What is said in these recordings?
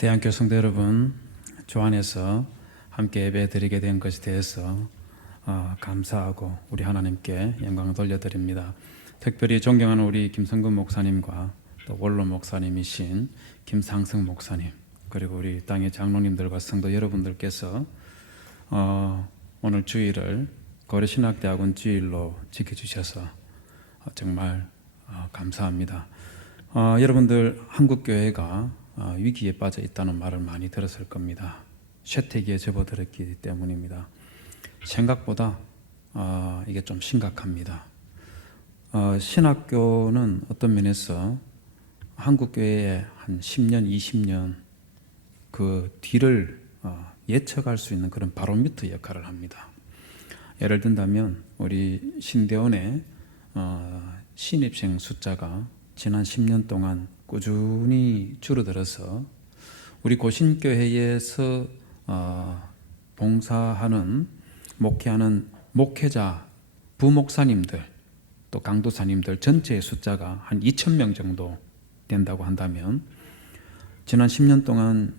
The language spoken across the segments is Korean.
대한교회 성도 여러분, 주 안에서 함께 예배 드리게 된 것에 대해서 감사하고 우리 하나님께 영광을 돌려드립니다. 특별히 존경하는 우리 김성근 목사님과 또 원로 목사님이신 김상승 목사님, 그리고 우리 땅의 장로님들과 성도 여러분들께서 오늘 주일을 고려신학대학원 주일로 지켜주셔서 정말 감사합니다. 여러분들 한국교회가 위기에 빠져 있다는 말을 많이 들었을 겁니다. 쇠퇴기에 접어들었기 때문입니다. 생각보다 이게 좀 심각합니다. 신학교는 어떤 면에서 한국교회의 한 10년, 20년 그 뒤를 예측할 수 있는 그런 바로미터 역할을 합니다. 예를 든다면 우리 신대원의 신입생 숫자가 지난 10년 동안 꾸준히 줄어들어서 우리 고신교회에서 봉사하는 목회하는 목회자 부목사님들 또 강도사님들 전체의 숫자가 한 2,000명 정도 된다고 한다면 지난 10년 동안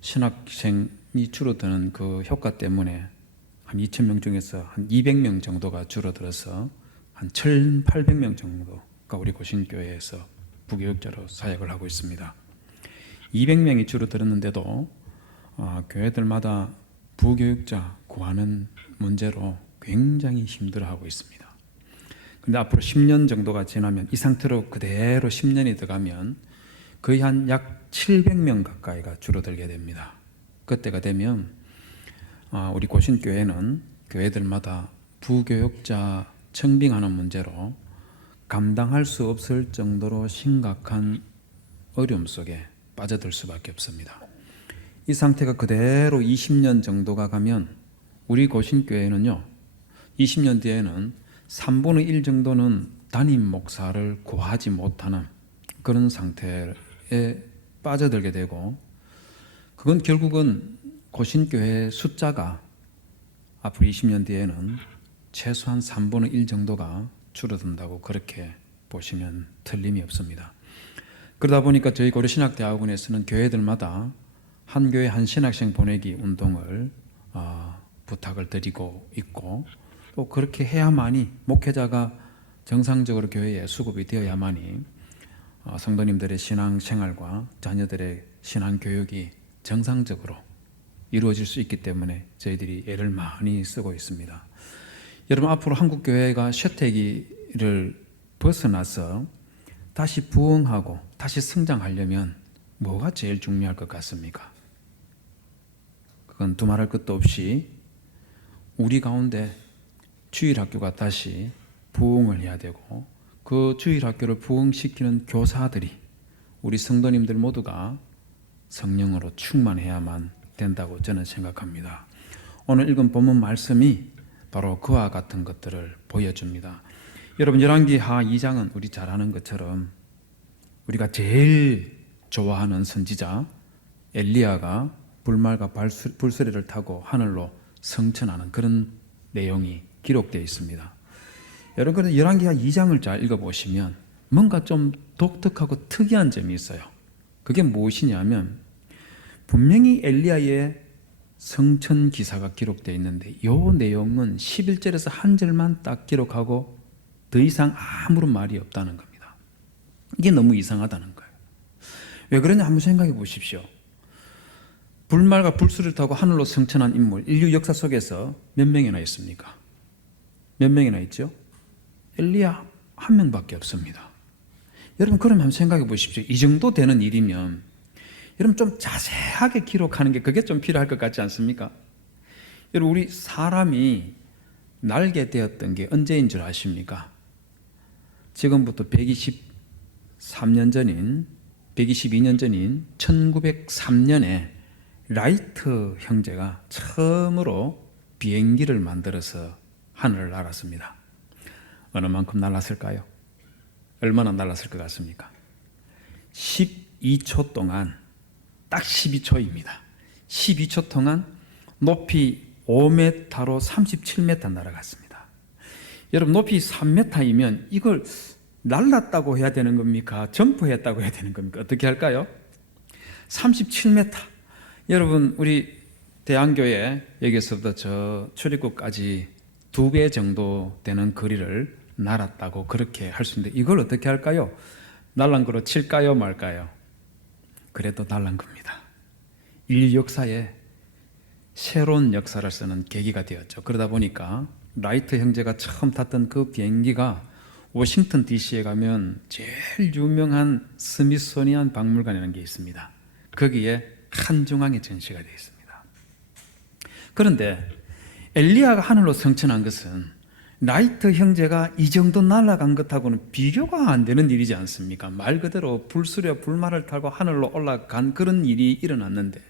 신학생이 줄어드는 그 효과 때문에 한 2,000명 중에서 한 200명 정도가 줄어들어서 한 1,800명 정도가 우리 고신교회에서 부교육자로 사역을 하고 있습니다. 200명이 줄어들었는데도 교회들마다 부교육자 구하는 문제로 굉장히 힘들어하고 있습니다. 그런데 앞으로 10년 정도가 지나면 이 상태로 그대로 10년이 들어가면 거의 한 약 700명 가까이가 줄어들게 됩니다. 그때가 되면 우리 고신교회는 교회들마다 부교육자 청빙하는 문제로 감당할 수 없을 정도로 심각한 어려움 속에 빠져들 수밖에 없습니다. 이 상태가 그대로 20년 정도가 가면 우리 고신교회는요, 20년 뒤에는 3분의 1 정도는 담임 목사를 구하지 못하는 그런 상태에 빠져들게 되고, 그건 결국은 고신교회 숫자가 앞으로 20년 뒤에는 최소한 3분의 1 정도가 줄어든다고 그렇게 보시면 틀림이 없습니다. 그러다 보니까 저희 고려신학대학원에서는 교회들마다 한 교회 한 신학생 보내기 운동을 부탁을 드리고 있고, 또 그렇게 해야만이 목회자가 정상적으로 교회에 수급이 되어야만이 성도님들의 신앙생활과 자녀들의 신앙교육이 정상적으로 이루어질 수 있기 때문에 저희들이 애를 많이 쓰고 있습니다. 여러분, 앞으로 한국교회가 쇠퇴기를 벗어나서 다시 부흥하고 다시 성장하려면 뭐가 제일 중요할 것 같습니까? 그건 두말할 것도 없이 우리 가운데 주일학교가 다시 부흥을 해야 되고, 그 주일학교를 부흥시키는 교사들이 우리 성도님들 모두가 성령으로 충만해야만 된다고 저는 생각합니다. 오늘 읽은 본문 말씀이 바로 그와 같은 것들을 보여줍니다. 여러분, 열왕기하 2장은 우리 잘 아는 것처럼 우리가 제일 좋아하는 선지자 엘리야가 불말과 불수레를 타고 하늘로 승천하는 그런 내용이 기록되어 있습니다. 여러분, 열왕기하 2장을 잘 읽어보시면 뭔가 좀 독특하고 특이한 점이 있어요. 그게 무엇이냐면 분명히 엘리야의 성천 기사가 기록되어 있는데 이 내용은 11절에서 한 절만 딱 기록하고 더 이상 아무런 말이 없다는 겁니다. 이게 너무 이상하다는 거예요. 왜 그러냐 한번 생각해 보십시오. 불말과 불수를 타고 하늘로 승천한 인물, 인류 역사 속에서 몇 명이나 있습니까? 몇 명이나 있죠? 엘리야 한 명밖에 없습니다. 여러분, 그럼 한번 생각해 보십시오. 이 정도 되는 일이면 여러분 좀 자세하게 기록하는 게 그게 좀 필요할 것 같지 않습니까? 여러분, 우리 사람이 날게 되었던 게 언제인 줄 아십니까? 지금부터 122년 전인 1903년에 라이트 형제가 처음으로 비행기를 만들어서 하늘을 날았습니다. 어느 만큼 날았을까요? 얼마나 날았을 것 같습니까? 12초 동안, 딱 12초입니다. 12초 동안 높이 5m로 37m 날아갔습니다. 여러분, 높이 3m이면 이걸 날랐다고 해야 되는 겁니까? 점프했다고 해야 되는 겁니까? 어떻게 할까요? 37m. 여러분 우리 대안교회 여기서부터 저 출입구까지 2배 정도 되는 거리를 날았다고 그렇게 할 수 있는데 이걸 어떻게 할까요? 날랑구로 칠까요 말까요? 그래도 날랑구입니다. 인류 역사에 새로운 역사를 쓰는 계기가 되었죠. 그러다 보니까 라이트 형제가 처음 탔던 그 비행기가 워싱턴 DC에 가면 제일 유명한 스미소니안 박물관이라는 게 있습니다. 거기에 한중앙에 전시가 되어 있습니다. 그런데 엘리야가 하늘로 승천한 것은 라이트 형제가 이 정도 날아간 것하고는 비교가 안 되는 일이지 않습니까? 말 그대로 불수레 불말을 타고 하늘로 올라간 그런 일이 일어났는데,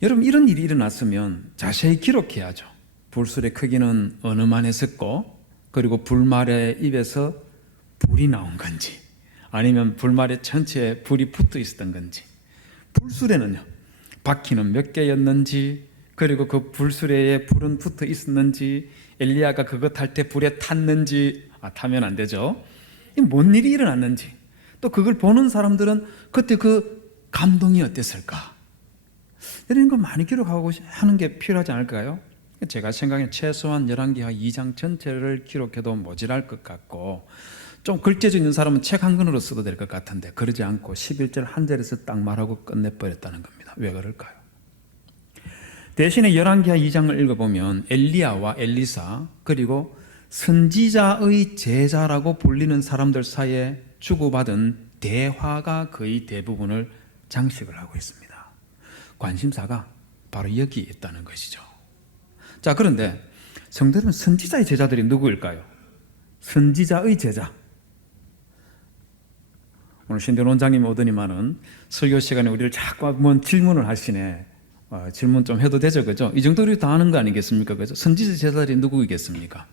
여러분 이런 일이 일어났으면 자세히 기록해야죠. 불술의 크기는 어느 만 했었고, 그리고 불말의 입에서 불이 나온 건지, 아니면 불말의 전체에 불이 붙어 있었던 건지, 불수레는요 바퀴는 몇 개였는지, 그리고 그 불수레에 불은 붙어 있었는지, 엘리야가 그거 탈 때 불에 탔는지, 타면 안 되죠. 뭔 일이 일어났는지, 또 그걸 보는 사람들은 그때 그 감동이 어땠을까, 이런 거 많이 기록하고 하는 게 필요하지 않을까요? 제가 생각에 최소한 열왕기하 2장 전체를 기록해도 모자랄 것 같고, 좀 글재주 있는 사람은 책 한 권으로 써도 될 것 같은데 그러지 않고 11절 한 절에서 딱 말하고 끝내버렸다는 겁니다. 왜 그럴까요? 대신에 열왕기하 2장을 읽어보면 엘리야와 엘리사, 그리고 선지자의 제자라고 불리는 사람들 사이에 주고받은 대화가 거의 대부분을 장식을 하고 있습니다. 관심사가 바로 여기에 있다는 것이죠. 자, 그런데 성도는 선지자의 제자들이 누구일까요? 선지자의 제자. 오늘 신대원 원장님 오더니만은 설교 시간에 우리를 자꾸 한번 질문을 하시네. 질문 좀 해도 되죠, 그죠? 이 정도 우리 다 아는 거 아니겠습니까, 그죠? 선지자 제자들이 누구이겠습니까?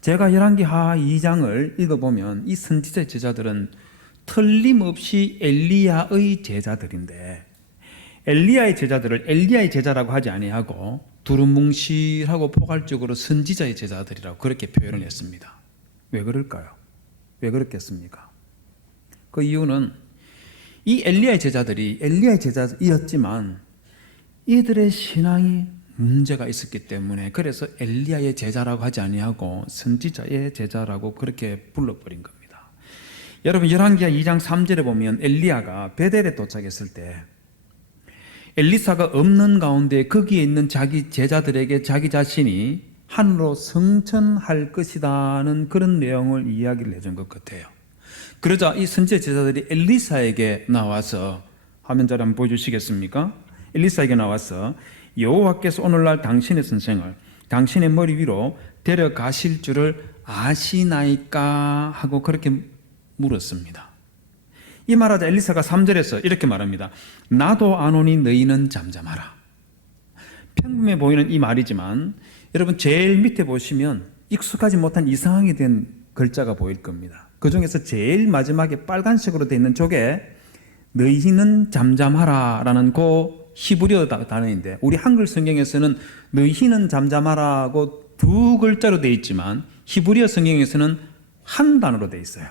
제가 열왕기하 2장을 읽어보면 이 선지자 제자들은 틀림없이 엘리야의 제자들인데, 엘리야의 제자들을 엘리야의 제자라고 하지 아니하고 두루뭉실하고 포괄적으로 선지자의 제자들이라고 그렇게 표현을 했습니다. 왜 그럴까요? 왜 그렇겠습니까? 그 이유는 이 엘리야의 제자들이 엘리야의 제자였지만 이들의 신앙이 문제가 있었기 때문에, 그래서 엘리야의 제자라고 하지 아니하고 선지자의 제자라고 그렇게 불러버린 겁니다. 여러분 열왕기하 2장 3절에 보면 엘리야가 베델에 도착했을 때 엘리사가 없는 가운데 거기에 있는 자기 제자들에게 자기 자신이 하늘로 승천할 것이라는 그런 내용을 이야기를 해준 것 같아요. 그러자 이 선지자 제자들이 엘리사에게 나와서, 화면 자료 한번 보여주시겠습니까? 엘리사에게 나와서 여호와께서 오늘날 당신의 선생을 당신의 머리 위로 데려가실 줄을 아시나이까 하고 그렇게 물었습니다. 이 말하자 엘리사가 3절에서 이렇게 말합니다. 나도 아노니 너희는 잠잠하라. 평범해 보이는 이 말이지만 여러분 제일 밑에 보시면 익숙하지 못한 이상하게 된 글자가 보일 겁니다. 그 중에서 제일 마지막에 빨간색으로 되어 있는 쪽에 너희는 잠잠하라 라는 그 히브리어 단어인데, 우리 한글 성경에서는 너희는 잠잠하라고 2글자로 되어 있지만 히브리어 성경에서는 한 단어로 되어 있어요.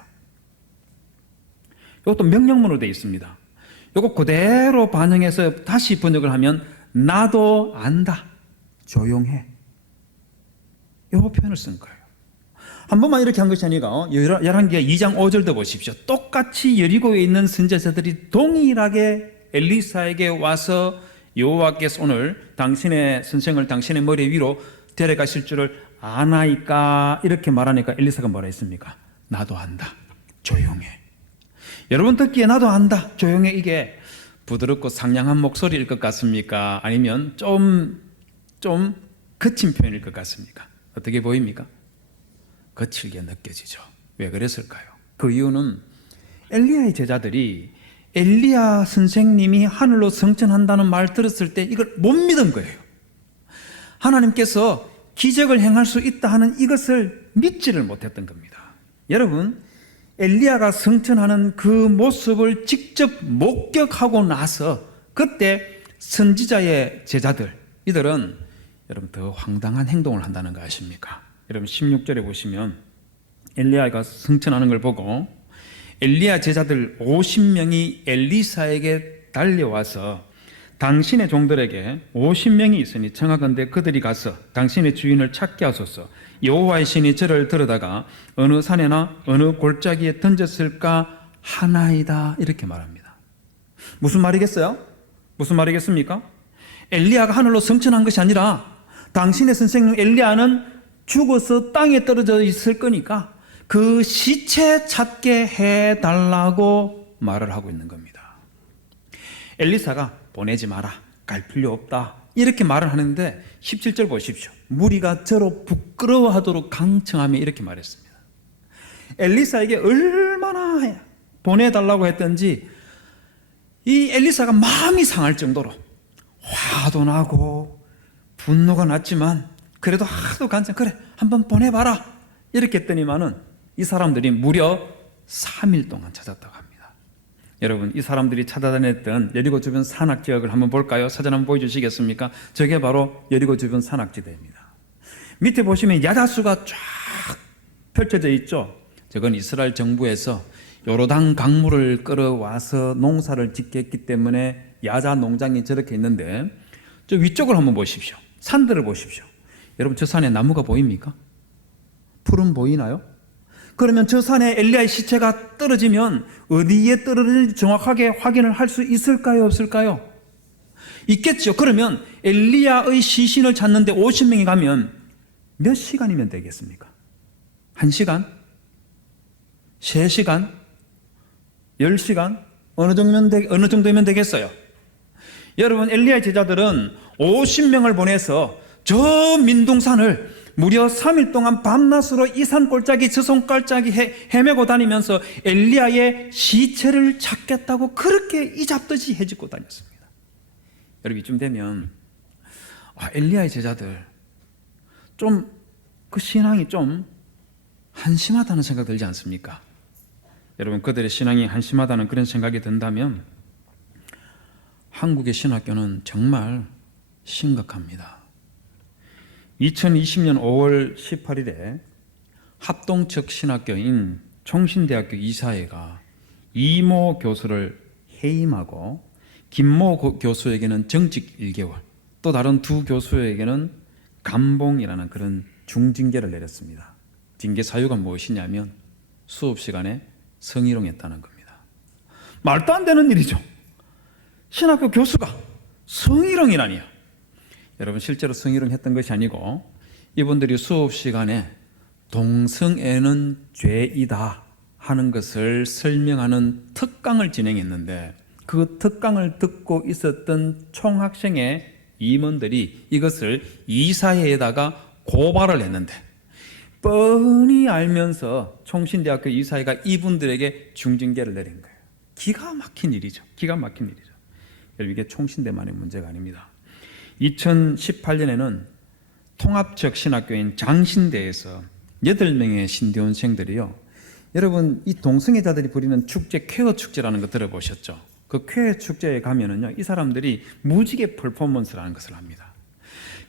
이것도 명령문으로 되어 있습니다. 이거 그대로 반영해서 다시 번역을 하면 나도 안다, 조용해, 이 표현을 쓴 거예요. 한 번만 이렇게 한 것이 아니라 열왕기하 2장 5절도 보십시오. 똑같이 여리고에 있는 선지자들이 동일하게 엘리사에게 와서 여호와께서 오늘 당신의 선생을 당신의 머리 위로 데려가실 줄을 아나이까 이렇게 말하니까 엘리사가 뭐라 했습니까? 나도 안다, 조용해. 여러분 듣기에 나도 안다, 조용해, 이게 부드럽고 상냥한 목소리일 것 같습니까? 아니면 좀 거친 표현일 것 같습니까? 어떻게 보입니까? 거칠게 느껴지죠. 왜 그랬을까요? 그 이유는 엘리야의 제자들이 엘리야 선생님이 하늘로 승천한다는 말 들었을 때 이걸 못 믿은 거예요. 하나님께서 기적을 행할 수 있다 하는 이것을 믿지를 못했던 겁니다. 여러분, 엘리야가 승천하는 그 모습을 직접 목격하고 나서 그때 선지자의 제자들, 이들은 여러분 더 황당한 행동을 한다는 거 아십니까? 여러분 16절에 보시면 엘리야가 승천하는 걸 보고 엘리야 제자들 50명이 엘리사에게 달려와서 당신의 종들에게 50명이 있으니 청하건대 그들이 가서 당신의 주인을 찾게 하소서. 여호와의 신이 저를 들어다가 어느 산에나 어느 골짜기에 던졌을까 하나이다. 이렇게 말합니다. 무슨 말이겠어요? 무슨 말이겠습니까? 엘리야가 하늘로 승천한 것이 아니라 당신의 선생 엘리야는 죽어서 땅에 떨어져 있을 거니까 그 시체 찾게 해달라고 말을 하고 있는 겁니다. 엘리사가 보내지 마라, 갈 필요 없다, 이렇게 말을 하는데 17절 보십시오. 무리가 저로 부끄러워하도록 강청하며 이렇게 말했습니다. 엘리사에게 얼마나 보내달라고 했던지 이 엘리사가 마음이 상할 정도로 화도 나고 분노가 났지만 그래도 하도 간청, 그래 한번 보내봐라 이렇게 했더니만은 이 사람들이 무려 3일 동안 찾았다고 합니다. 여러분, 이 사람들이 찾아다녔던 여리고 주변 산악지역을 한번 볼까요? 사진 한번 보여주시겠습니까? 저게 바로 여리고 주변 산악지대입니다. 밑에 보시면 야자수가 쫙 펼쳐져 있죠. 저건 이스라엘 정부에서 요르단 강물을 끌어와서 농사를 짓겠기 때문에 야자 농장이 저렇게 있는데, 저 위쪽을 한번 보십시오. 산들을 보십시오. 여러분, 저 산에 나무가 보입니까? 풀은 보이나요? 그러면 저 산에 엘리야의 시체가 떨어지면 어디에 떨어지는지 정확하게 확인을 할 수 있을까요? 없을까요? 있겠죠. 그러면 엘리야의 시신을 찾는데 50명이 가면 몇 시간이면 되겠습니까? 1시간? 3시간? 10시간? 어느 정도면 되겠어요? 여러분, 엘리야의 제자들은 50명을 보내서 저 민둥산을 무려 3일 동안 밤낮으로 이 산 골짜기 저 산 골짜기 헤매고 다니면서 엘리야의 시체를 찾겠다고 그렇게 이잡듯이 해짓고 다녔습니다. 여러분, 이쯤 되면 엘리야의 제자들 좀 그 신앙이 좀 한심하다는 생각 들지 않습니까? 여러분, 그들의 신앙이 한심하다는 그런 생각이 든다면 한국의 신학교는 정말 심각합니다. 2020년 5월 18일에 합동측 신학교인 총신대학교 이사회가 이모 교수를 해임하고 김모 교수에게는 정직 1개월, 또 다른 두 교수에게는 감봉이라는 그런 중징계를 내렸습니다. 징계 사유가 무엇이냐면 수업 시간에 성희롱했다는 겁니다. 말도 안 되는 일이죠. 신학교 교수가 성희롱이라니요. 여러분, 실제로 성희롱했던 것이 아니고 이분들이 수업 시간에 동성애는 죄이다 하는 것을 설명하는 특강을 진행했는데, 그 특강을 듣고 있었던 총학생의 임원들이 이것을 이사회에다가 고발을 했는데, 뻔히 알면서 총신대학교 이사회가 이분들에게 중징계를 내린 거예요. 기가 막힌 일이죠. 기가 막힌 일이죠. 여러분, 이게 총신대만의 문제가 아닙니다. 2018년에는 통합적 신학교인 장신대에서 8명의 신대원생들이요, 여러분, 이 동성애자들이 부리는 축제, 퀘어 축제라는 거 들어보셨죠? 그 퀘어 축제에 가면은요, 이 사람들이 무지개 퍼포먼스라는 것을 합니다.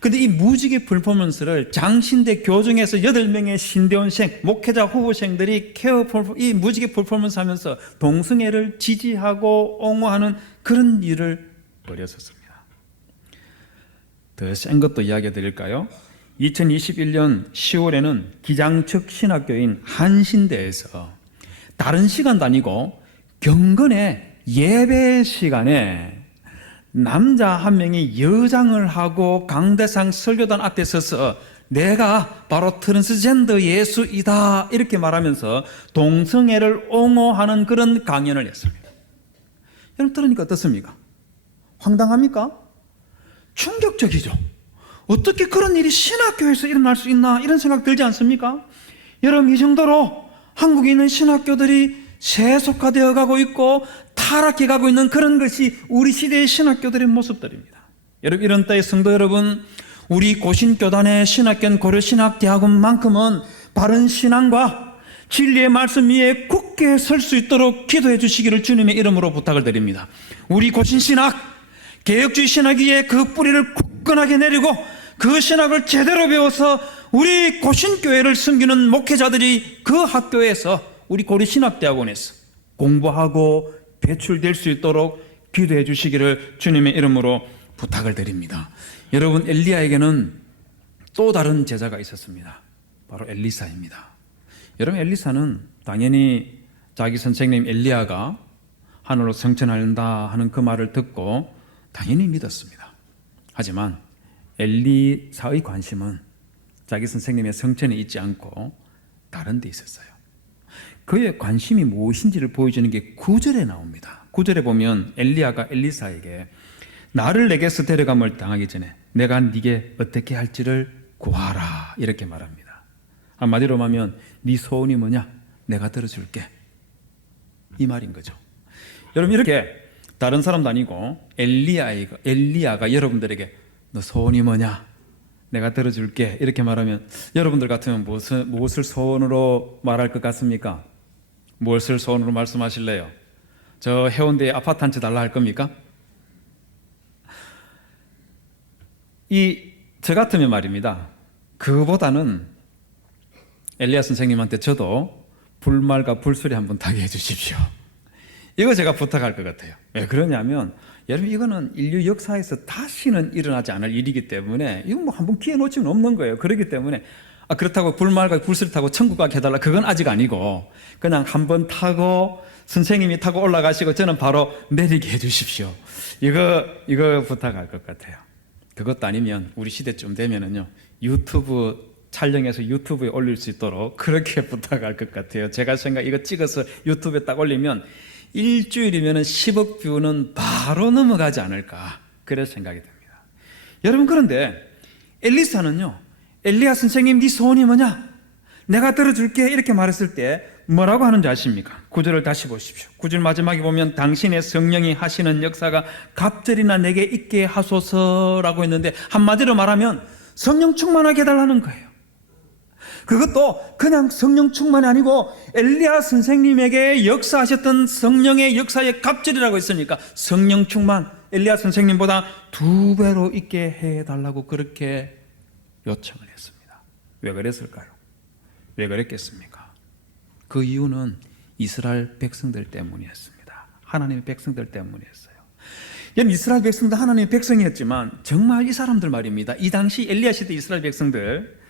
근데 이 무지개 퍼포먼스를 장신대 교정에서 8명의 신대원생, 목회자 후보생들이 이 무지개 퍼포먼스 하면서 동성애를 지지하고 옹호하는 그런 일을 벌였었습니다. 더 센 것도 이야기 드릴까요? 2021년 10월에는 기장측 신학교인 한신대에서 다른 시간도 아니고 경건의 예배 시간에 남자 한 명이 여장을 하고 강대상 설교단 앞에 서서 내가 바로 트랜스젠더 예수이다 이렇게 말하면서 동성애를 옹호하는 그런 강연을 했습니다. 여러분, 들으니까 어떻습니까? 황당합니까? 충격적이죠. 어떻게 그런 일이 신학교에서 일어날 수 있나 이런 생각 들지 않습니까? 여러분, 이 정도로 한국에 있는 신학교들이 세속화되어 가고 있고 타락해 가고 있는 그런 것이 우리 시대의 신학교들의 모습들입니다. 여러분, 이런 때의 성도 여러분, 우리 고신교단의 신학교는 고려신학대학원만큼은 바른 신앙과 진리의 말씀 위에 굳게 설 수 있도록 기도해 주시기를 주님의 이름으로 부탁을 드립니다. 우리 고신신학, 개혁주의 신학 위에 그 뿌리를 굳건하게 내리고 그 신학을 제대로 배워서 우리 고신교회를 섬기는 목회자들이 그 학교에서, 우리 고려신학대학원에서 공부하고 배출될 수 있도록 기도해 주시기를 주님의 이름으로 부탁을 드립니다. 여러분, 엘리야에게는 또 다른 제자가 있었습니다. 바로 엘리사입니다. 여러분, 엘리사는 당연히 자기 선생님 엘리야가 하늘로 승천한다 하는 그 말을 듣고 당연히 믿었습니다. 하지만 엘리사의 관심은 자기 선생님의 성천에 있지 않고 다른 데 있었어요. 그의 관심이 무엇인지를 보여주는 게 9절에 나옵니다. 9절에 보면 엘리야가 엘리사에게 나를 내게서 데려감을 당하기 전에 내가 네게 어떻게 할지를 구하라 이렇게 말합니다. 한마디로 하면 네 소원이 뭐냐? 내가 들어줄게. 이 말인 거죠. 여러분, 이렇게 다른 사람도 아니고 엘리야가 여러분들에게 너 소원이 뭐냐? 내가 들어줄게 이렇게 말하면 여러분들 같으면 무엇을 소원으로 말할 것 같습니까? 무엇을 소원으로 말씀하실래요? 저 해운대에 아파트 한 채 달라 할 겁니까? 저 같으면 말입니다. 그보다는 엘리야 선생님한테 저도 불말과 불소리 한번 타게 해주십시오. 이거 제가 부탁할 것 같아요. 왜 그러냐면 여러분, 이거는 인류 역사에서 다시는 일어나지 않을 일이기 때문에 이건 뭐 한번 기회 놓치면 없는 거예요. 그렇기 때문에 그렇다고 불말과 불소리 타고 천국 가게 해달라, 그건 아직 아니고 그냥 한번 타고 선생님이 타고 올라가시고 저는 바로 내리게 해주십시오. 이거 부탁할 것 같아요. 그것도 아니면 우리 시대쯤 되면은요, 유튜브 촬영해서 유튜브에 올릴 수 있도록 그렇게 부탁할 것 같아요. 제가 이거 찍어서 유튜브에 딱 올리면 일주일이면 10억 뷰는 바로 넘어가지 않을까, 그런 생각이 듭니다. 여러분, 그런데 엘리사는요, 엘리야 선생님 네 소원이 뭐냐? 내가 들어줄게 이렇게 말했을 때 뭐라고 하는지 아십니까? 9절을 다시 보십시오. 9절 마지막에 보면 당신의 성령이 하시는 역사가 갑절이나 내게 있게 하소서라고 했는데 한마디로 말하면 성령 충만하게 해달라는 거예요. 그것도 그냥 성령 충만이 아니고 엘리야 선생님에게 역사하셨던 성령의 역사의 갑절이라고 했으니까 성령 충만, 엘리야 선생님보다 2배로 있게 해달라고 그렇게 요청을 했습니다. 왜 그랬을까요? 왜 그랬겠습니까? 그 이유는 이스라엘 백성들 때문이었습니다. 하나님의 백성들 때문이었어요. 여러분, 이스라엘 백성도 하나님의 백성이었지만 정말 이 사람들 말입니다. 이 당시 엘리야 시대 이스라엘 백성들,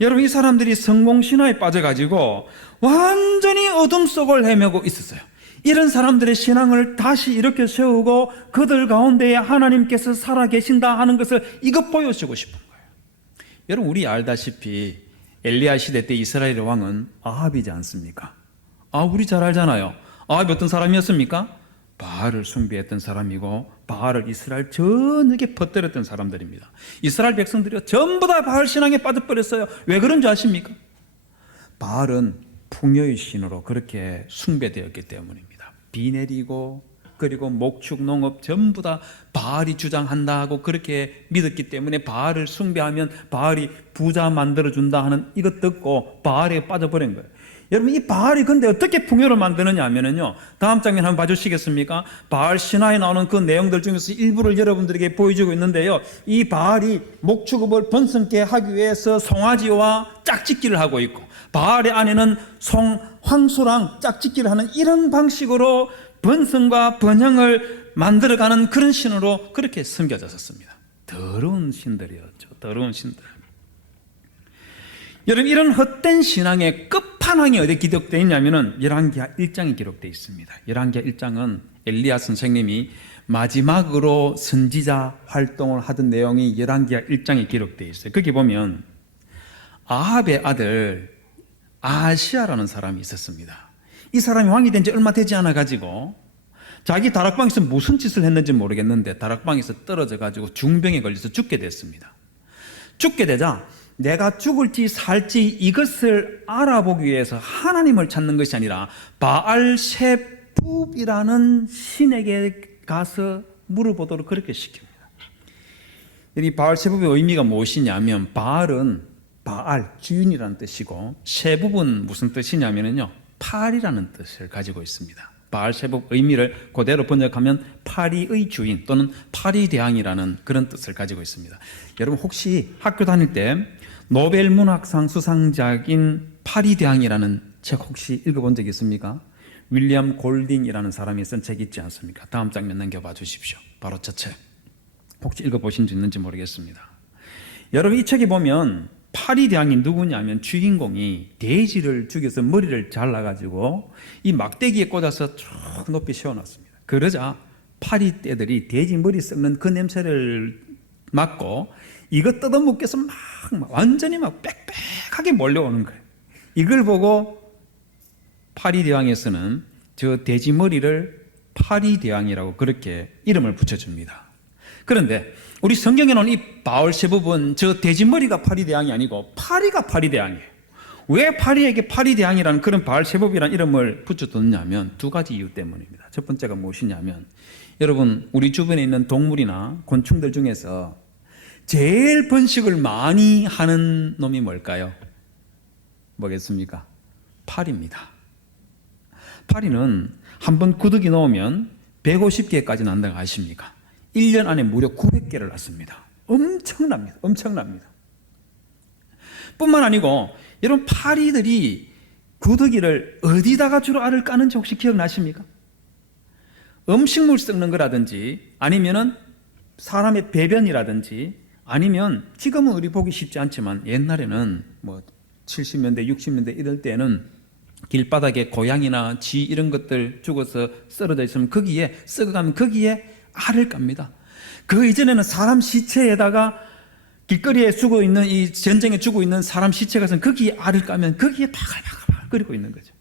여러분, 이 사람들이 성공신화에 빠져가지고 완전히 어둠 속을 헤매고 있었어요. 이런 사람들의 신앙을 다시 이렇게 세우고 그들 가운데에 하나님께서 살아계신다 하는 것을 이것 보여주고 싶은 거예요. 여러분, 우리 알다시피 엘리야 시대 때 이스라엘의 왕은 아합이지 않습니까? 우리 잘 알잖아요. 아합이 어떤 사람이었습니까? 바알을 숭배했던 사람이고 바알을 이스라엘 전역에 퍼뜨렸던 사람들입니다. 이스라엘 백성들이 전부 다 바알 신앙에 빠져버렸어요. 왜 그런 줄 아십니까? 바알은 풍요의 신으로 그렇게 숭배되었기 때문입니다. 비 내리고 그리고 목축 농업 전부 다 바알이 주장한다 하고 그렇게 믿었기 때문에 바알을 숭배하면 바알이 부자 만들어준다 하는 이것 듣고 바알에 빠져버린 거예요. 여러분, 이 바알이 근데 어떻게 풍요를 만드느냐 하면은요, 다음 장면 한번 봐주시겠습니까? 바알 신화에 나오는 그 내용들 중에서 일부를 여러분들에게 보여주고 있는데요, 이 바알이 목축업을 번성케 하기 위해서 송아지와 짝짓기를 하고 있고 바알의 안에는 황소랑 짝짓기를 하는 이런 방식으로 번성과 번영을 만들어가는 그런 신으로 그렇게 섬겨졌었습니다. 더러운 신들이었죠. 더러운 신들. 여러분, 이런 헛된 신앙의 끝판왕이 어디에 기록되어 있냐면은 열왕기하 1장에 기록되어 있습니다. 열왕기하 1장은 엘리야 선생님이 마지막으로 선지자 활동을 하던 내용이 열왕기하 1장에 기록되어 있어요. 거기 보면 아합의 아들 아하시야라는 사람이 있었습니다. 이 사람이 왕이 된 지 얼마 되지 않아 가지고 자기 다락방에서 무슨 짓을 했는지 모르겠는데 다락방에서 떨어져 가지고 중병에 걸려서 죽게 됐습니다. 죽게 되자 내가 죽을지 살지 이것을 알아보기 위해서 하나님을 찾는 것이 아니라 바알셰붑이라는 신에게 가서 물어보도록 그렇게 시킵니다. 이 바알셰붑의 의미가 무엇이냐면 바알은 바알, 주인이라는 뜻이고 셰붑은 무슨 뜻이냐면요, 파리라는 뜻을 가지고 있습니다. 바알셰붑 의미를 그대로 번역하면 파리의 주인 또는 파리대왕이라는 그런 뜻을 가지고 있습니다. 여러분, 혹시 학교 다닐 때 노벨 문학상 수상작인 파리대왕이라는 책 혹시 읽어본 적 있습니까? 윌리엄 골딩이라는 사람이 쓴 책이 있지 않습니까? 다음 장면 넘겨봐 주십시오. 바로 저 책. 혹시 읽어보신 적 있는지 모르겠습니다. 여러분, 이 책에 보면 파리 대왕이 누구냐면 주인공이 돼지를 죽여서 머리를 잘라가지고 이 막대기에 꽂아서 쭉 높이 세워놨습니다. 그러자 파리 떼들이 돼지 머리 썩는 그 냄새를 맡고 이거 뜯어먹겨서 막 완전히 막 빽빽하게 몰려오는 거예요. 이걸 보고 파리 대왕에서는 저 돼지 머리를 파리 대왕이라고 그렇게 이름을 붙여줍니다. 그런데 우리 성경에 나온 이 바알세붑은 저 돼지 머리가 파리 대왕이 아니고 파리가 파리 대왕이에요. 왜 파리에게 파리 대왕이라는 그런 바알세붑이라는 이름을 붙여뒀냐면 두 가지 이유 때문입니다. 첫 번째가 무엇이냐면, 여러분, 우리 주변에 있는 동물이나 곤충들 중에서 제일 번식을 많이 하는 놈이 뭘까요? 뭐겠습니까? 파리입니다. 파리는 한번 구더기 넣으면 150개까지 난다는 거 아십니까? 1년 안에 무려 900개를 낳습니다. 엄청납니다. 엄청납니다. 뿐만 아니고 여러분, 파리들이 구더기를 어디다가 주로 알을 까는지 혹시 기억나십니까? 음식물 썩는 거라든지 아니면은 사람의 배변이라든지 아니면 지금은 우리 보기 쉽지 않지만 옛날에는 뭐 70년대 60년대 이럴 때는 길바닥에 고양이나 쥐 이런 것들 죽어서 쓰러져 있으면 거기에 썩어가면 거기에 알을 깝니다. 그 이전에는 사람 시체에다가 길거리에 죽어 있는 이 전쟁에 죽어 있는 사람 시체가 있으면 거기에 알을 까면 거기에 바글바글 끓이고 있는 거죠.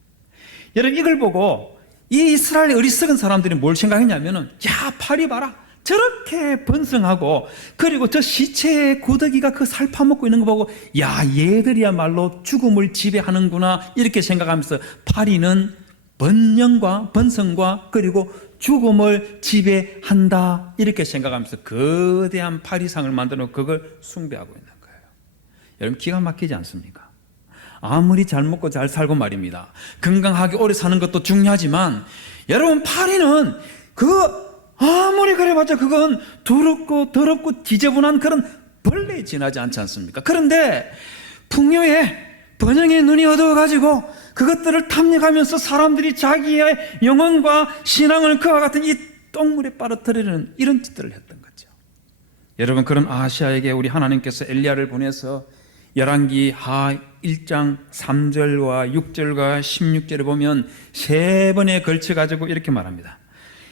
여러분, 이걸 보고 이 이스라엘 어리석은 사람들이 뭘 생각했냐면은, 야, 파리 봐라, 저렇게 번성하고 그리고 저 시체의 구더기가 그 살 파먹고 있는 거 보고, 야, 얘들이야말로 죽음을 지배하는구나 이렇게 생각하면서 파리는 번영과 번성과 그리고 죽음을 지배한다 이렇게 생각하면서 거대한 파리상을 만들어 그걸 숭배하고 있는 거예요. 여러분, 기가 막히지 않습니까? 아무리 잘 먹고 잘 살고 말입니다, 건강하게 오래 사는 것도 중요하지만 여러분, 파리는 아무리 그래봤자 그건 더럽고 지저분한 그런 벌레에 지나지 않지 않습니까? 그런데 풍요에 번영의 눈이 어두워가지고 그것들을 탐닉하면서 사람들이 자기의 영혼과 신앙을 그와 같은 이 똥물에 빨아들이는 이런 짓들을 했던 거죠. 여러분, 그런 아시아에게 우리 하나님께서 엘리야를 보내서 열왕기 하 1장 3절과 6절과 16절을 보면 세 번에 걸쳐 가지고 이렇게 말합니다.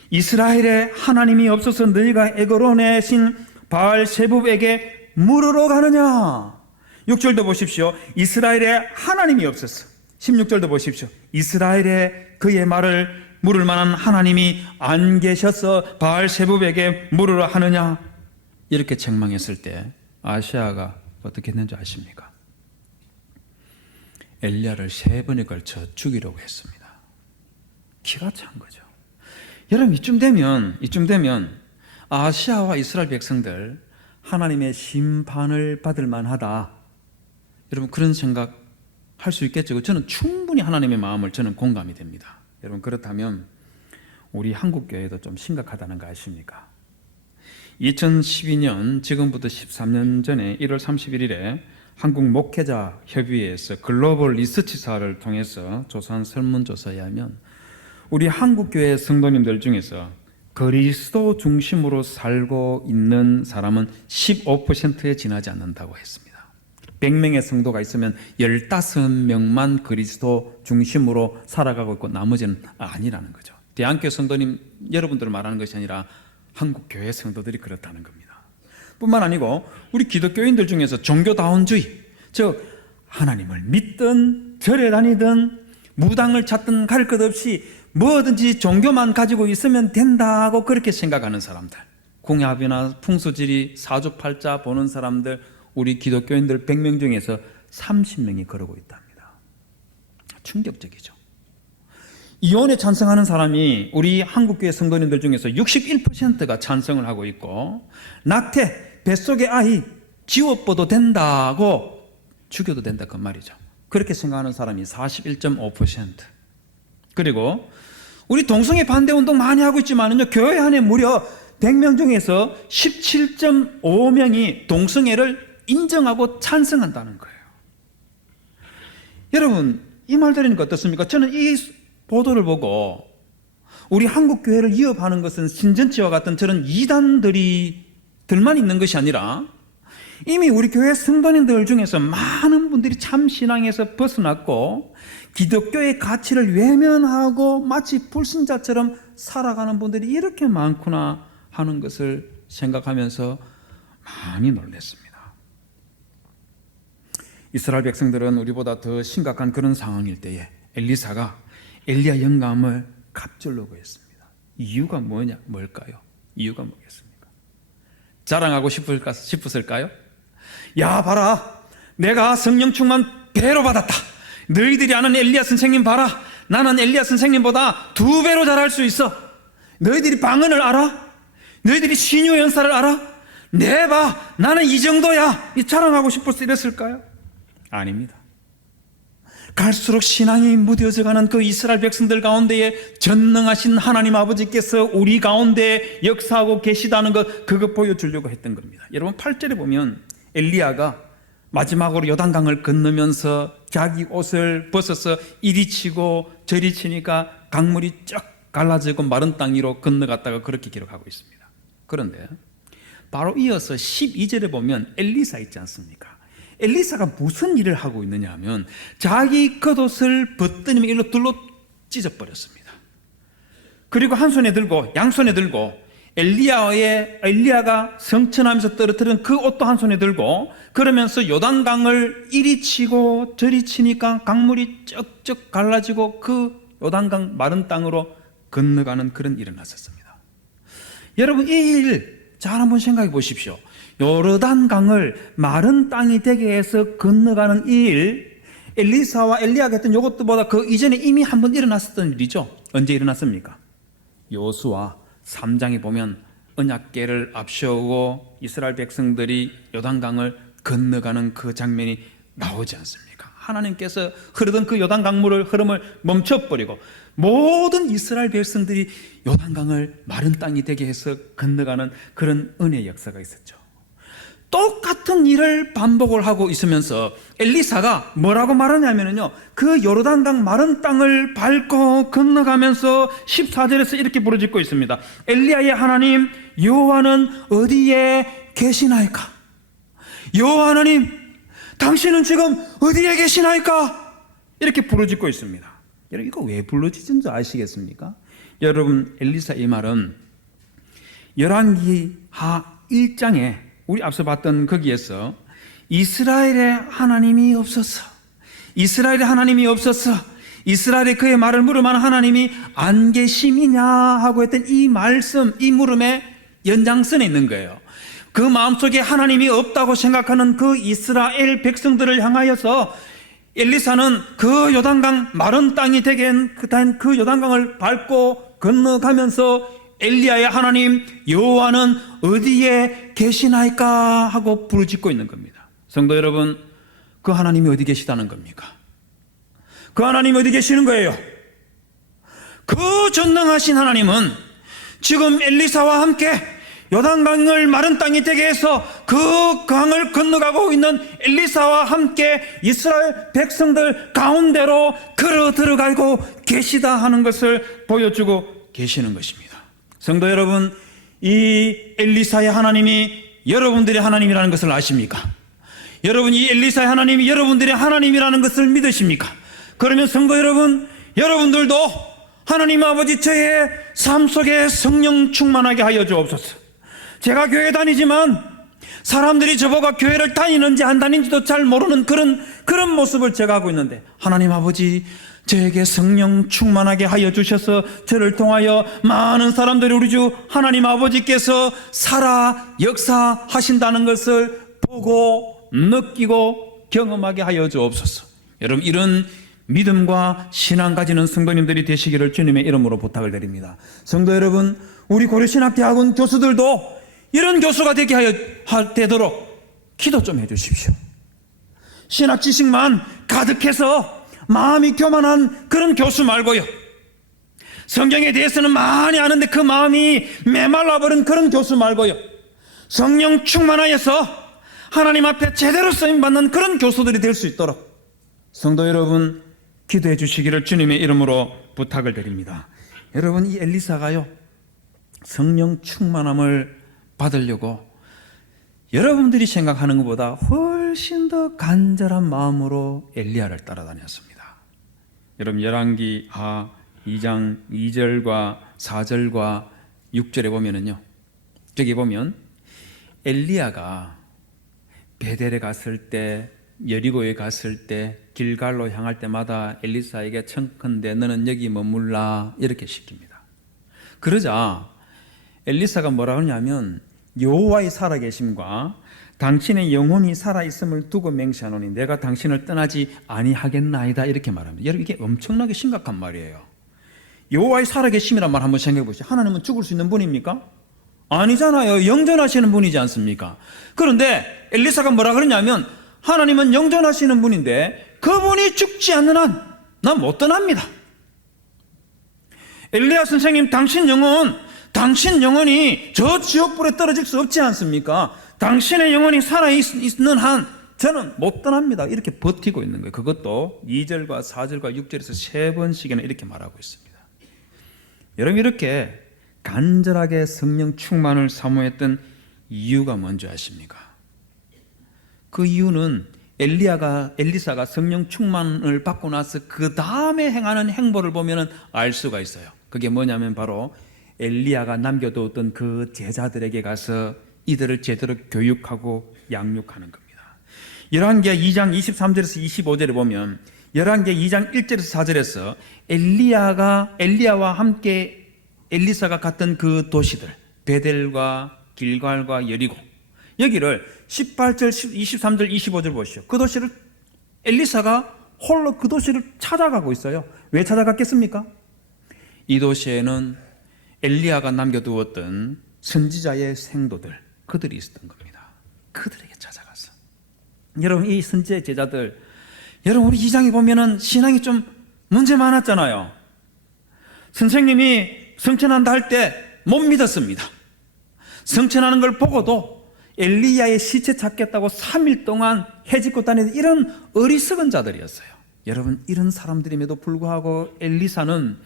이스라엘에 하나님이 없어서 너희가 애고로 내신 바알세붑에게 물으러 가느냐. 6절도 보십시오. 이스라엘에 하나님이 없어서. 16절도 보십시오. 이스라엘에 그의 말을 물을 만한 하나님이 안 계셔서 바알세붑에게 물으러 하느냐. 이렇게 책망했을 때 아시아가 어떻게 했는지 아십니까? 엘리야를 세 번에 걸쳐 죽이려고 했습니다. 기가 찬 거죠. 여러분, 이쯤 되면 아시아와 이스라엘 백성들 하나님의 심판을 받을 만하다. 여러분, 그런 생각 할 수 있겠죠. 저는 충분히 하나님의 마음을 저는 공감이 됩니다. 여러분, 그렇다면 우리 한국교회도 좀 심각하다는 거 아십니까? 2012년 지금부터 13년 전에 1월 31일에 한국 목회자 협의회에서 글로벌 리서치사를 통해서 조사한 설문조사에 하면 우리 한국교회 성도님들 중에서 그리스도 중심으로 살고 있는 사람은 15%에 지나지 않는다고 했습니다. 100명의 성도가 있으면 15명만 그리스도 중심으로 살아가고 있고 나머지는 아니라는 거죠. 대한교회 성도님 여러분들을 말하는 것이 아니라 한국교회 성도들이 그렇다는 겁니다. 뿐만 아니고 우리 기독교인들 중에서 종교다운주의, 즉 하나님을 믿든 절에 다니든 무당을 찾든 가릴 것 없이 뭐든지 종교만 가지고 있으면 된다고 그렇게 생각하는 사람들, 궁합이나 풍수지리 사주팔자 보는 사람들, 우리 기독교인들 100명 중에서 30명이 그러고 있답니다. 충격적이죠. 이혼에 찬성하는 사람이 우리 한국교회 성도님들 중에서 61%가 찬성을 하고 있고, 낙태, 뱃속의 아이 지워버도 된다고, 죽여도 된다 그 말이죠. 그렇게 생각하는 사람이 41.5%. 그리고 우리 동성애 반대 운동 많이 하고 있지만은요, 교회 안에 무려 100명 중에서 17.5명이 동성애를 인정하고 찬성한다는 거예요. 여러분, 이 말 들으니까 어떻습니까? 저는 이 보도를 보고 우리 한국 교회를 위협하는 것은 신전지와 같은 저런 이단들만 있는 것이 아니라 이미 우리 교회 성도님들 중에서 많은 분들이 참 신앙에서 벗어났고 기독교의 가치를 외면하고 마치 불신자처럼 살아가는 분들이 이렇게 많구나 하는 것을 생각하면서 많이 놀랐습니다. 이스라엘 백성들은 우리보다 더 심각한 그런 상황일 때에 엘리사가 엘리야 영감을 갑절로 구했습니다. 이유가 뭘까요? 이유가 뭐겠습니까? 자랑하고 싶었을까요? 야, 봐라, 내가 성령 충만 배로 받았다. 너희들이 아는 엘리야 선생님 봐라, 나는 엘리야 선생님보다 2배로 잘할 수 있어. 너희들이 방언을 알아? 너희들이 신유 연사를 알아? 내 봐, 나는 이 정도야. 이 자랑하고 싶어서 이랬을까요? 아닙니다. 갈수록 신앙이 무뎌져가는 그 이스라엘 백성들 가운데에 전능하신 하나님 아버지께서 우리 가운데 역사하고 계시다는 것, 그거 보여주려고 했던 겁니다. 여러분 8절에 보면 엘리야가 마지막으로 요단강을 건너면서 자기 옷을 벗어서 이리 치고 저리 치니까 강물이 쫙 갈라지고 마른 땅 위로 건너갔다가 그렇게 기록하고 있습니다. 그런데 바로 이어서 12절에 보면 엘리사 있지 않습니까? 엘리사가 무슨 일을 하고 있느냐 하면 자기 겉옷을 벗더니 일로 둘로 찢어버렸습니다. 그리고 한 손에 들고 양손에 들고 엘리야가 성천하면서 떨어뜨린 그 옷도 한 손에 들고 그러면서 요단강을 이리 치고 저리 치니까 강물이 쩍쩍 갈라지고 그 요단강 마른 땅으로 건너가는 그런 일이 났었습니다. 여러분 이 일 잘 한번 생각해 보십시오. 요르단강을 마른 땅이 되게 해서 건너가는 이 일, 엘리사와 엘리야가 했던 이것보다 그 이전에 이미 한번 일어났었던 일이죠. 언제 일어났습니까? 여호수아 3장에 보면 언약궤를 앞세우고 이스라엘 백성들이 요단강을 건너가는 그 장면이 나오지 않습니까? 하나님께서 흐르던 그 요단강물을 흐름을 멈춰버리고 모든 이스라엘 백성들이 요단강을 마른 땅이 되게 해서 건너가는 그런 은혜의 역사가 있었죠. 똑같은 일을 반복을 하고 있으면서 엘리사가 뭐라고 말하냐면요, 그 요르단강 마른 땅을 밟고 건너가면서 14절에서 이렇게 부르짖고 있습니다. 엘리야의 하나님 여호와는 어디에 계시나이까? 여호와 하나님, 당신은 지금 어디에 계시나이까? 이렇게 부르짖고 있습니다. 여러분 이거 왜 부르짖은 줄 아시겠습니까? 여러분 엘리사 이 말은 열왕기하 1장에 우리 앞서 봤던 거기에서 이스라엘의 하나님이 없어서 이스라엘의 그의 말을 물으면 하나님이 안 계심이냐 하고 했던 이 말씀, 이 물음의 연장선에 있는 거예요. 그 마음속에 하나님이 없다고 생각하는 그 이스라엘 백성들을 향하여서 엘리사는 그 요단강 마른 땅이 되게 한 그 요단강을 밟고 건너가면서 엘리야의 하나님 여호와는 어디에 계시나이까 하고 부르짖고 있는 겁니다. 성도 여러분, 그 하나님이 어디 계시다는 겁니까? 그 하나님이 어디 계시는 거예요? 그 전능하신 하나님은 지금 엘리사와 함께 요단강을 마른 땅이 되게 해서 그 강을 건너가고 있는 엘리사와 함께 이스라엘 백성들 가운데로 걸어 들어가고 계시다 하는 것을 보여주고 계시는 것입니다. 성도 여러분, 이 엘리사의 하나님이 여러분들의 하나님이라는 것을 아십니까? 여러분, 이 엘리사의 하나님이 여러분들의 하나님이라는 것을 믿으십니까? 그러면 성도 여러분, 여러분들도 하나님 아버지 저의 삶 속에 성령 충만하게 하여 주옵소서. 제가 교회 다니지만 사람들이 저보고 교회를 다니는지 안 다니는지도 잘 모르는 그런 모습을 제가 하고 있는데 하나님 아버지 저에게 성령 충만하게 하여 주셔서 저를 통하여 많은 사람들이 우리 주 하나님 아버지께서 살아 역사하신다는 것을 보고 느끼고 경험하게 하여 주옵소서. 여러분 이런 믿음과 신앙 가지는 성도님들이 되시기를 주님의 이름으로 부탁을 드립니다. 성도 여러분, 우리 고려신학대학원 교수들도 이런 교수가 되도록 기도 좀 해주십시오. 신학 지식만 가득해서 마음이 교만한 그런 교수 말고요, 성경에 대해서는 많이 아는데 그 마음이 메말라버린 그런 교수 말고요, 성령 충만하여서 하나님 앞에 제대로 쓰임받는 그런 교수들이 될 수 있도록 성도 여러분 기도해 주시기를 주님의 이름으로 부탁을 드립니다. 여러분, 이 엘리사가요, 성령 충만함을 받으려고 여러분들이 생각하는 것보다 훨씬 더 간절한 마음으로 엘리야를 따라다녔습니다. 여러분, 열왕기 2장 2절과 4절과 6절에 보면은요, 저기 보면 엘리야가 베델에 갔을 때, 여리고에 갔을 때, 길갈로 향할 때마다 엘리사에게 청컨대 너는 여기 머물라 이렇게 시킵니다. 그러자 엘리사가 뭐라 하냐면 여호와의 살아계심과 당신의 영혼이 살아있음을 두고 맹세하노니 내가 당신을 떠나지 아니하겠나이다 이렇게 말합니다. 여러분, 이게 엄청나게 심각한 말이에요. 여호와의 살아계심이란 말 한번 생각해 보시죠. 하나님은 죽을 수 있는 분입니까? 아니잖아요. 영존하시는 분이지 않습니까? 그런데 엘리사가 뭐라 그러냐면 하나님은 영존하시는 분인데 그분이 죽지 않는 한 난 못 떠납니다. 엘리야 선생님, 당신 영혼이 저 지옥불에 떨어질 수 없지 않습니까? 당신의 영혼이 살아있는 한 저는 못 떠납니다. 이렇게 버티고 있는 거예요. 그것도 2절과 4절과 6절에서 3번씩이나 이렇게 말하고 있습니다. 여러분, 이렇게 간절하게 성령 충만을 사모했던 이유가 뭔지 아십니까? 그 이유는 엘리사가 성령 충만을 받고 나서 그 다음에 행하는 행보를 보면 알 수가 있어요. 그게 뭐냐면 바로 엘리야가 남겨두었던 그 제자들에게 가서 이들을 제대로 교육하고 양육하는 겁니다. 열왕기하 2장 23절에서 25절에 보면 열왕기하 2장 1절에서 4절에서 엘리야와 함께 엘리사가 갔던 그 도시들, 베델과 길갈과 여리고, 여기를 18절, 23절, 25절 보시죠. 그 도시를 엘리사가 홀로 그 도시를 찾아가고 있어요. 왜 찾아갔겠습니까? 이 도시에는 엘리야가 남겨두었던 선지자의 생도들, 그들이 있었던 겁니다. 그들에게 찾아가서, 여러분, 이 선지자의 제자들, 여러분, 우리 2장에 보면은 신앙이 좀 문제 많았잖아요. 선생님이 성천한다 할 때 못 믿었습니다. 성천하는 걸 보고도 엘리야의 시체 찾겠다고 3일 동안 해집고 다니는 이런 어리석은 자들이었어요. 여러분, 이런 사람들임에도 불구하고 엘리사는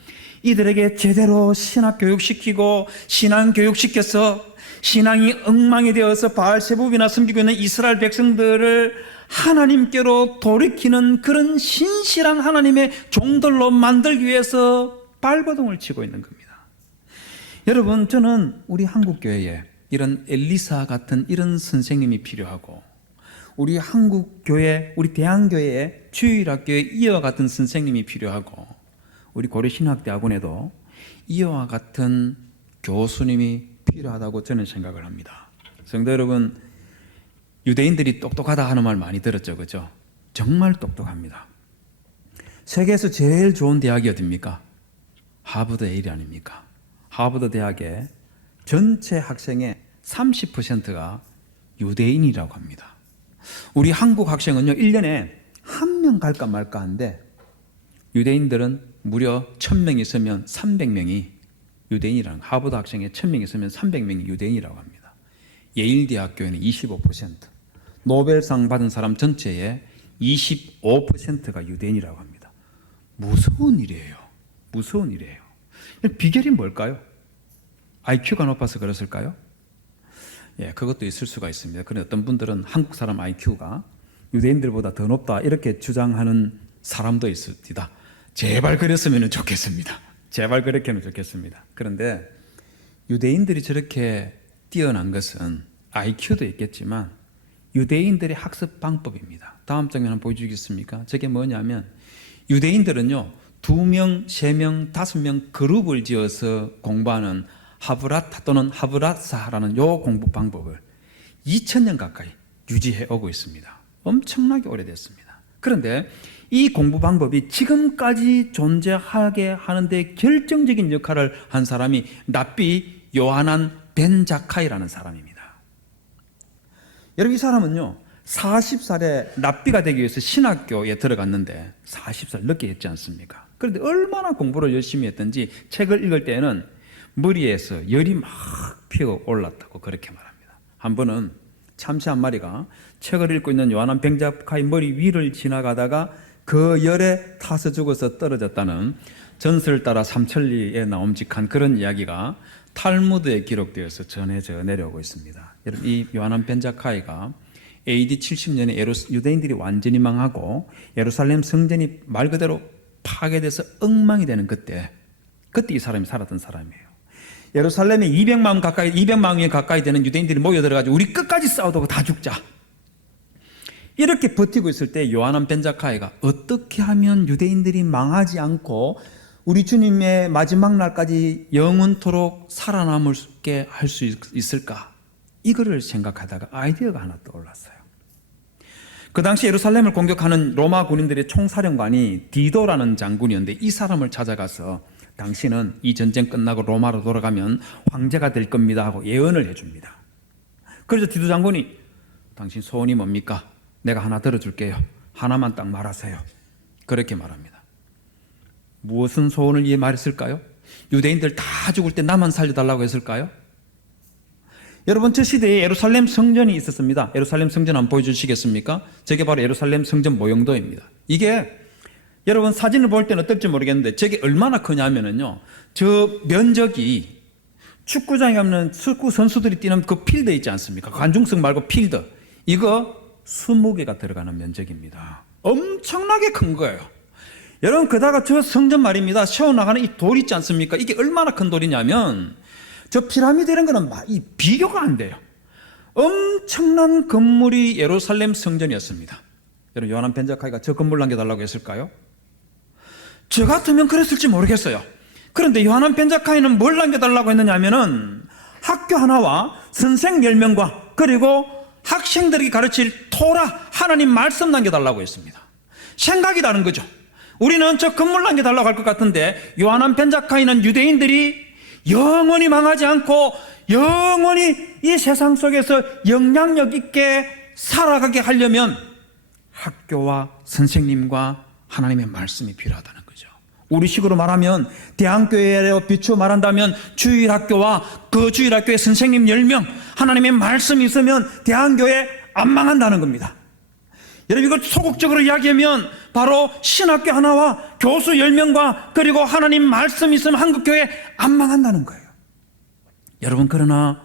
이들에게 제대로 신학 교육시키고 신앙 교육시켜서 신앙이 엉망이 되어서 바알세붑이나 섬기고 있는 이스라엘 백성들을 하나님께로 돌이키는 그런 신실한 하나님의 종들로 만들기 위해서 발버둥을 치고 있는 겁니다. 여러분, 저는 우리 한국교회에 이런 엘리사 같은 이런 선생님이 필요하고, 우리 한국교회, 우리 대한교회에 주일학교에 이와 같은 선생님이 필요하고, 우리 고려신학대학원에도 이와 같은 교수님이 필요하다고 저는 생각을 합니다. 성도 여러분, 유대인들이 똑똑하다 하는 말 많이 들었죠, 그죠? 정말 똑똑합니다. 세계에서 제일 좋은 대학이 어딥니까? 하버드 예일 아닙니까? 하버드 대학의 전체 학생의 30%가 유대인이라고 합니다. 우리 한국 학생은요, 1년에 한 명 갈까 말까 한데, 유대인들은 무려 1000명 있으면 300명이 유대인이라는, 하버드 학생에 1000명 있으면 300명이 유대인이라고 합니다. 예일대학교에는 25%, 노벨상 받은 사람 전체의 25%가 유대인이라고 합니다. 무서운 일이에요. 무서운 일이에요. 비결이 뭘까요? IQ가 높아서 그랬을까요? 예, 그것도 있을 수가 있습니다. 그런데 어떤 분들은 한국 사람 IQ가 유대인들보다 더 높다 이렇게 주장하는 사람도 있습니다. 제발 그랬으면 좋겠습니다. 제발 그렇게 하면 좋겠습니다. 그런데 유대인들이 저렇게 뛰어난 것은 IQ도 있겠지만 유대인들의 학습 방법입니다. 다음 장면 한번 보여주겠습니까? 저게 뭐냐면, 유대인들은요 2명, 3명, 5명 그룹을 지어서 공부하는 하브라타 또는 하브라사라는 요 공부 방법을 2000년 가까이 유지해 오고 있습니다. 엄청나게 오래됐습니다. 그런데 이 공부 방법이 지금까지 존재하게 하는데 결정적인 역할을 한 사람이 랍비 요하난 벤 자카이라는 사람입니다. 여러분, 이 사람은요 40살에 랍비가 되기 위해서 신학교에 들어갔는데 40살 늦게 했지 않습니까? 그런데 얼마나 공부를 열심히 했던지 책을 읽을 때는 머리에서 열이 막 피어 올랐다고 그렇게 말합니다. 한 번은 참새 한 마리가 책을 읽고 있는 요하난 벤 자카이 머리 위를 지나가다가 그 열에 타서 죽어서 떨어졌다는 전설을 따라 삼천리에 나옴직한 그런 이야기가 탈무드에 기록되어서 전해져 내려오고 있습니다. 여러분, 이 요하난 벤자카이가 AD 70년에 유대인들이 완전히 망하고 예루살렘 성전이 말 그대로 파괴돼서 엉망이 되는 그때 이 사람이 살았던 사람이에요. 예루살렘에 200만 명이 가까이 되는 유대인들이 모여들어가지고 우리 끝까지 싸우다가 다 죽자, 이렇게 버티고 있을 때 요하난 벤자카이가 어떻게 하면 유대인들이 망하지 않고 우리 주님의 마지막 날까지 영원토록 살아남게 할 수 있을까, 이거를 생각하다가 아이디어가 하나 떠올랐어요. 그 당시 예루살렘을 공격하는 로마 군인들의 총사령관이 디도라는 장군이었는데, 이 사람을 찾아가서 당신은 이 전쟁 끝나고 로마로 돌아가면 황제가 될 겁니다 하고 예언을 해줍니다. 그래서 디도 장군이 당신 소원이 뭡니까? 내가 하나 들어줄게요. 하나만 딱 말하세요. 그렇게 말합니다. 무엇은 소원을 이에 말했을까요? 유대인들 다 죽을 때 나만 살려달라고 했을까요? 여러분, 저 시대에 예루살렘 성전이 있었습니다. 예루살렘 성전 한번 보여주시겠습니까? 저게 바로 예루살렘 성전 모형도입니다. 이게 여러분 사진을 볼 때는 어떨지 모르겠는데 저게 얼마나 크냐면요, 저 면적이 축구장에 가면 축구 선수들이 뛰는 그 필드 있지 않습니까? 관중석 말고 필드, 이거 20개가 들어가는 면적입니다. 엄청나게 큰 거예요. 여러분, 그다가 저 성전 말입니다, 세워나가는 이 돌 있지 않습니까? 이게 얼마나 큰 돌이냐면 저 피라미드 이런 거는 비교가 안 돼요. 엄청난 건물이 예루살렘 성전이었습니다. 여러분, 요하난 벤자카이가 저 건물 남겨달라고 했을까요? 저 같으면 그랬을지 모르겠어요. 그런데 요하난 벤자카이는 뭘 남겨달라고 했느냐 하면은 학교 하나와 선생 10명과 그리고 학생들에게 가르칠 토라, 하나님 말씀 남겨달라고 했습니다. 생각이 다른 거죠. 우리는 저 건물 남겨달라고 할 것 같은데 요하난 벤자카이는 유대인들이 영원히 망하지 않고 영원히 이 세상 속에서 영향력 있게 살아가게 하려면 학교와 선생님과 하나님의 말씀이 필요하다는 거죠. 우리식으로 말하면 대한교회로 비추어 말한다면 주일학교와 그 주일학교의 선생님 10명, 하나님의 말씀이 있으면 대한교회 안 망한다는 겁니다. 여러분, 이걸 소극적으로 이야기하면 바로 신학교 하나와 교수 10명과 그리고 하나님 말씀이 있으면 한국교회 안 망한다는 거예요. 여러분, 그러나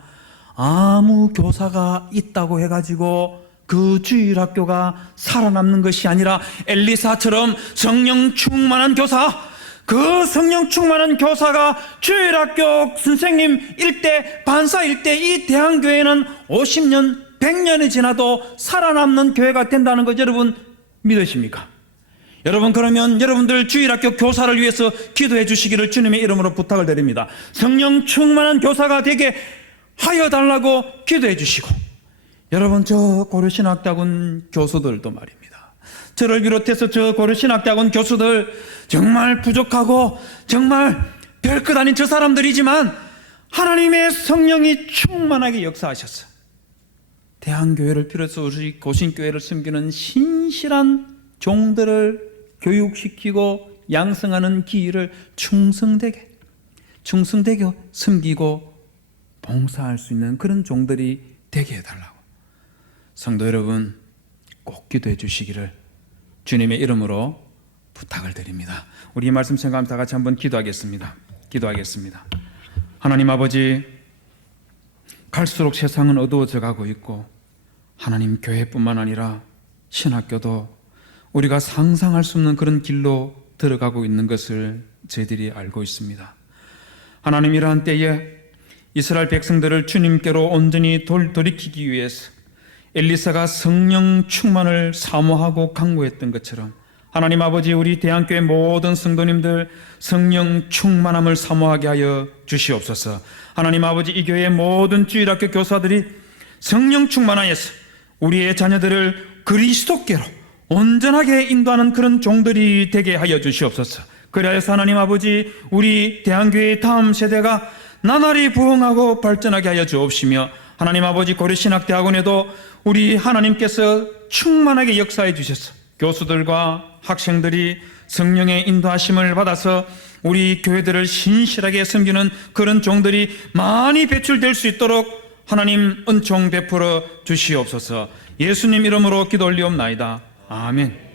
아무 교사가 있다고 해가지고 그 주일학교가 살아남는 것이 아니라 엘리사처럼 성령 충만한 교사, 그 성령 충만한 교사가 주일학교 선생님 일대, 반사 일대, 이 대한교회는 50년, 100년이 지나도 살아남는 교회가 된다는 것 여러분 믿으십니까? 여러분, 그러면 여러분들 주일학교 교사를 위해서 기도해 주시기를 주님의 이름으로 부탁을 드립니다. 성령 충만한 교사가 되게 하여 달라고 기도해 주시고, 여러분, 저 고려신학대학원 교수들도 말입니다. 저를 비롯해서 저 고려신학대학원 교수들 정말 부족하고 정말 별것 아닌 저 사람들이지만 하나님의 성령이 충만하게 역사하셨어요. 대한교회를 비롯해서 우리 고신교회를 섬기는 신실한 종들을 교육시키고 양성하는 기회를 충성되게 섬기고 봉사할 수 있는 그런 종들이 되게 해달라고 성도 여러분 꼭 기도해 주시기를 주님의 이름으로 부탁을 드립니다. 우리 이 말씀 생각하면서 다 같이 한번 기도하겠습니다. 하나님 아버지, 갈수록 세상은 어두워져 가고 있고 하나님, 교회뿐만 아니라 신학교도 우리가 상상할 수 없는 그런 길로 들어가고 있는 것을 저희들이 알고 있습니다. 하나님, 이러한 때에 이스라엘 백성들을 주님께로 온전히 돌이키기 위해서 엘리사가 성령 충만을 사모하고 강구했던 것처럼 하나님 아버지, 우리 대한교회 모든 성도님들 성령 충만함을 사모하게 하여 주시옵소서. 하나님 아버지, 이 교회의 모든 주일학교 교사들이 성령 충만하여서 우리의 자녀들을 그리스도께로 온전하게 인도하는 그런 종들이 되게 하여 주시옵소서. 그래서 하나님 아버지, 우리 대한교회의 다음 세대가 나날이 부흥하고 발전하게 하여 주옵시며, 하나님 아버지, 고려신학대학원에도 우리 하나님께서 충만하게 역사해 주셔서 교수들과 학생들이 성령의 인도하심을 받아서 우리 교회들을 신실하게 섬기는 그런 종들이 많이 배출될 수 있도록 하나님 은총 베풀어 주시옵소서. 예수님 이름으로 기도 올리옵나이다. 아멘.